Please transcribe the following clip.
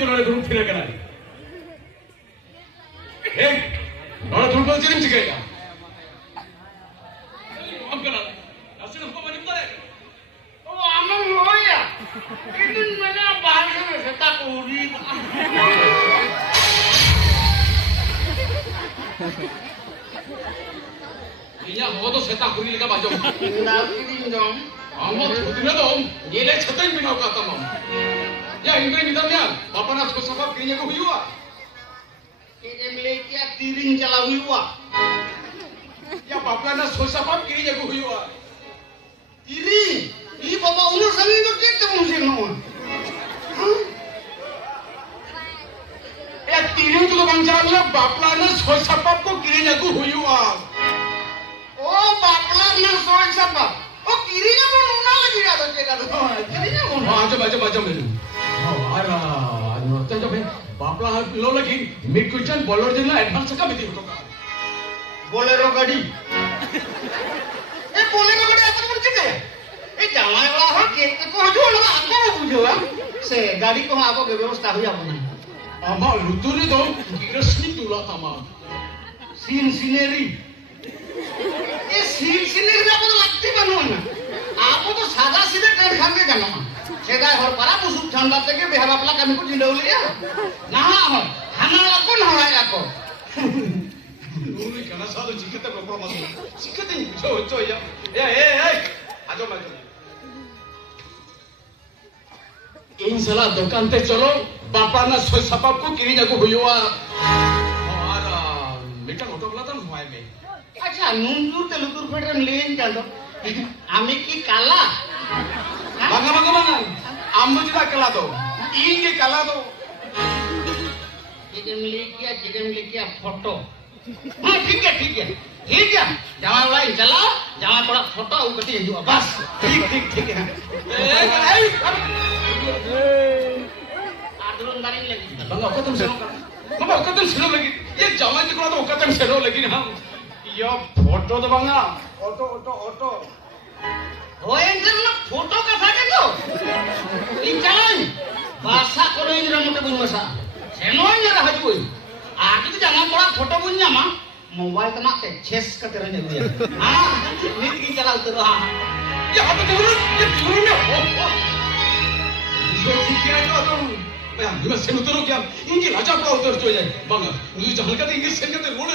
तुला ग्रुप फिरे करा हे नोड़ा तुम को चिरिम चिकेगा हम करा असली हमको मनी पड़े ओ आमन होया इतन मना बाहर से सता कोरी इया हो तो सेता कुली लगा बाजो नाकी दिन जों आमो थुदने दो ये ले छतई बिना का तमाम या इंद्र मिदम्या बापना को सबब किने को हुआ के मिलेकिया तीरिंग चला हुआ या बापना सो सबब किने को हुआ तीरी ई बाबा उनु संग तो केते मुसे नो या तीरिंग तो बंजाला बापना सो सबब को किने को हुआ ओ बापला ना सोच सबब ओ तीरी ना तो ना लगी जा तो केगा तो तीरी ना कोन बाजो मेरे आरा नोते जो भाई बापला लो लगी मिड क्वेश्चन बॉलर दिला एडवांस का बिती होतो बोलेरो गाड़ी ए बोलेरो गाड़ी अपन पर चिते ए जामाय वाला हो के को जो ना आको बुझो से गाड़ी को आको के व्यवस्था हुई अपन आमा रुतुनी दो किरसनी तुला तमा सीन सीनरी ए सीन सीनरी ना तो लगती बनो ना आपको तो सादा सीधे ट्रेन खान के जाना सेदा हर पारा मुसुक ठंडा থেকে বেহারা আপলা কামি কো জিন্ডৌলিয়া না হয় হানা লাগো না হয় লাগো 우리 가나사도 지켰다 그러고 맞아 지켰다 저 야 ए आजो माजो इन साला दुकान पे चलो बापा ना सोई सपाप को किरी जाको हुआ और बेटा ऑटो वाला तो हुआ में আচ্ছা নুনজুর তেলুগুর ফেডারেল লেন জানো আমি কি কালা बांगा आम्बो जिदा कला दो इंगे कला दो चिकन मिले किया फोटो हां ठीक है जमा वाला चला जमा थोड़ा फोटो उ कटी जो बस ठीक है आदरून दारिंग लगी बांगा ओकतम सेनो बाबा ओकतम सेनो लगी ये जमा के तो ओकतम सेनो लगी हम यो फोटो तो बांगा ऑटो होएंजर ना फोटो का থাকে তো ইনচালান ভাষা করে ইনরা মতে বুঝমসা সেনই না হাজুই আগে তো জানা পড়া ফটো বুঝনামা মোবাইল তো নাতে ছেস করতে রনে দিয়া हां नीट की चलाओ तो हां ये हम तो ये फिल्म में हो ये क्या तो मैं सेनो तो क्या इनकी राजा का उतर तो जाए बांगा मुझे जहां का इंग्लिश से के रोड